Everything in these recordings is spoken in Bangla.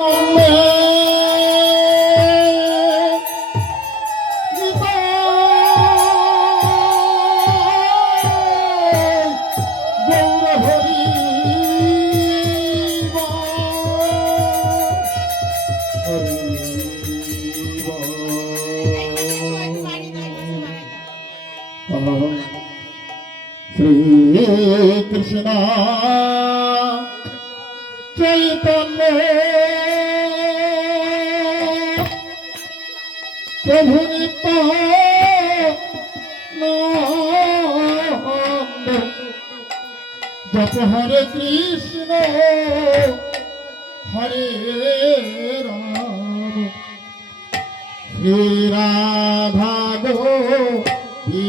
Oh, প্রভুর জপ হরে কৃষ্ণ হরে রাম শ্রী রাধা গো কৃষ্ণ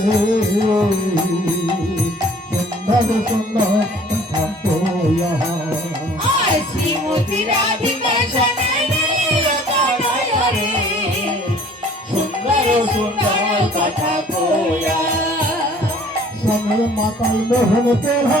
সুন্দর সুন্দর শ্রীমতী রাধিকা সুন্দর সুন্দর কথা কোয়া সময় মাতাল মোহন তেরা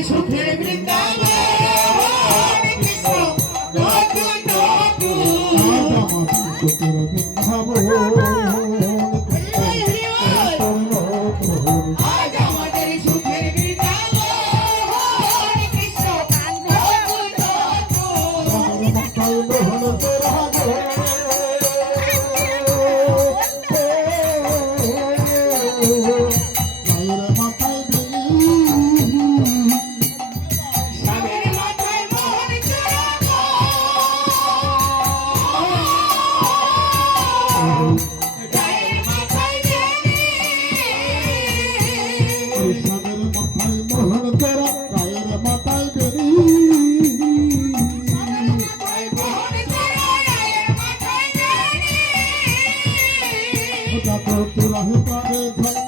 Beijo, Pedro. জগত রহিতারে ধরা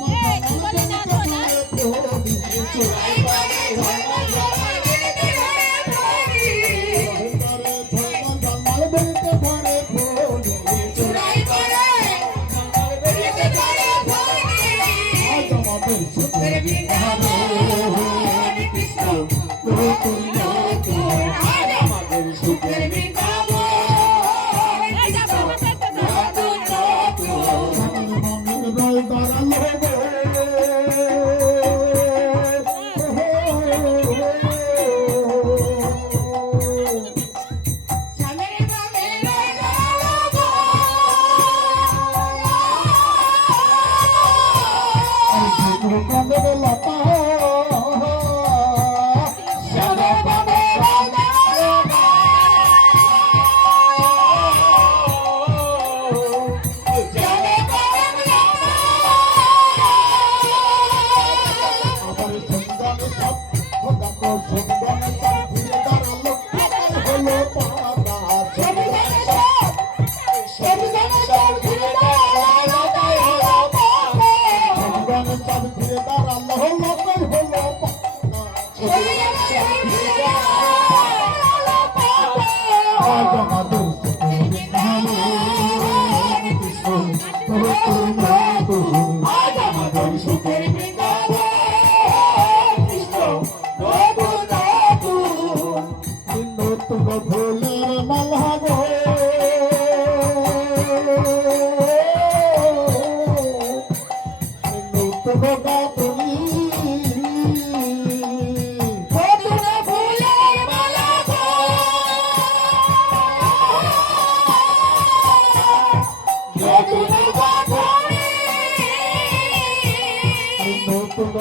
Oh,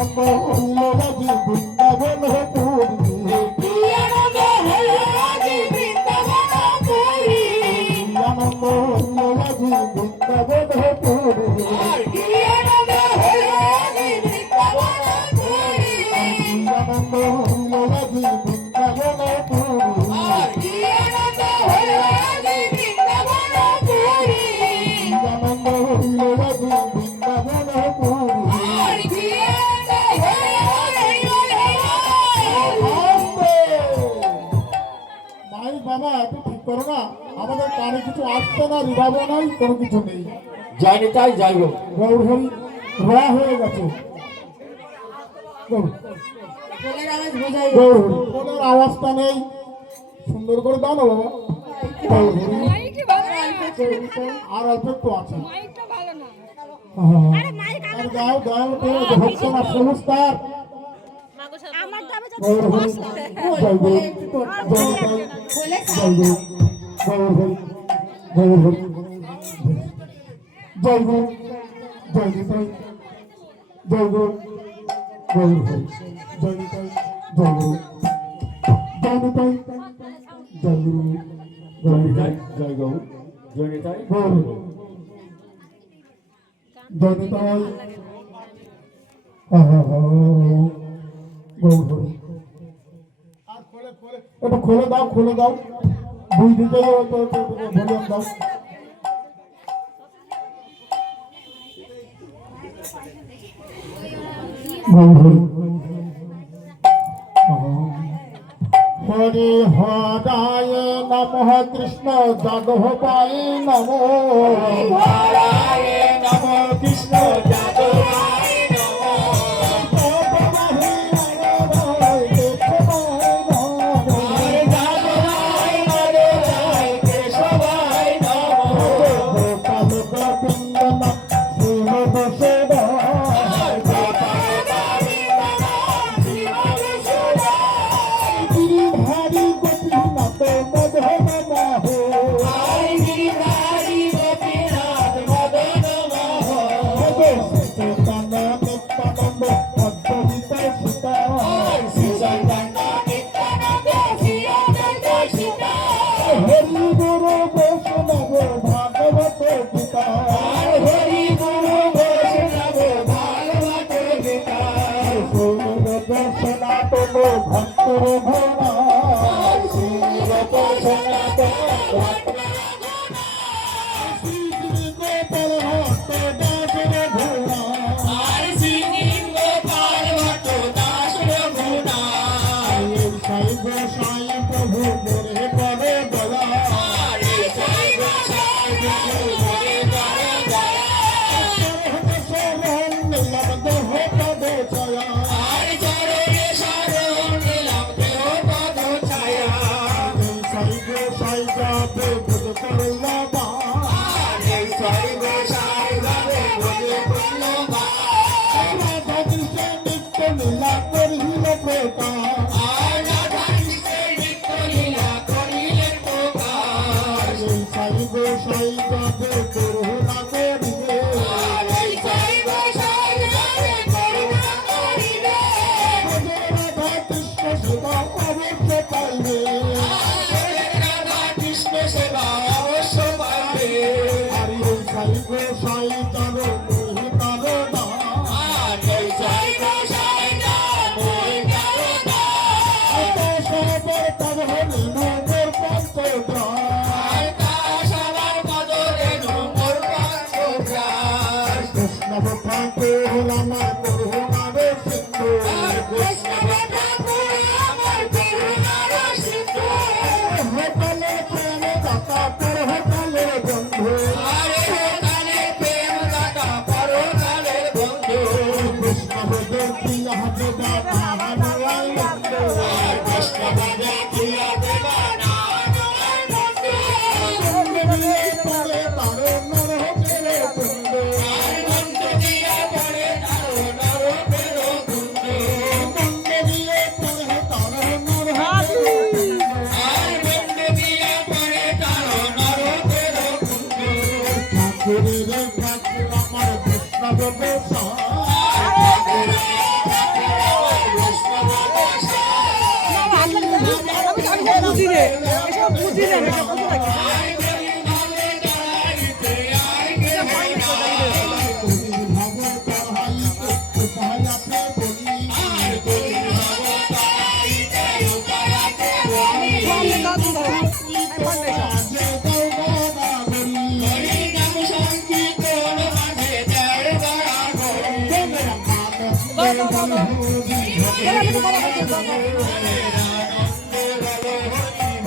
Oh, কিছু আসছে না বিভাবে নাই কোনো কিছু নেই। যাইনি তাই যাই হোক। গৌর হয়ে গেছে। আওয়াজটা নেই। সুন্দর করে দাও না বাবা আর অল্প একটু আছে। দাও দাও হচ্ছে না হ্যাঁ। সমস্কার জয় জয় জয় জয় জয় হোক জয় হোক জয় খোলে দাও খোলে দাও দুই দিকে ভলিউম দাও হরে হরায় নম কৃষ্ণ নমো। বুঝি রে এসব বুঝি রে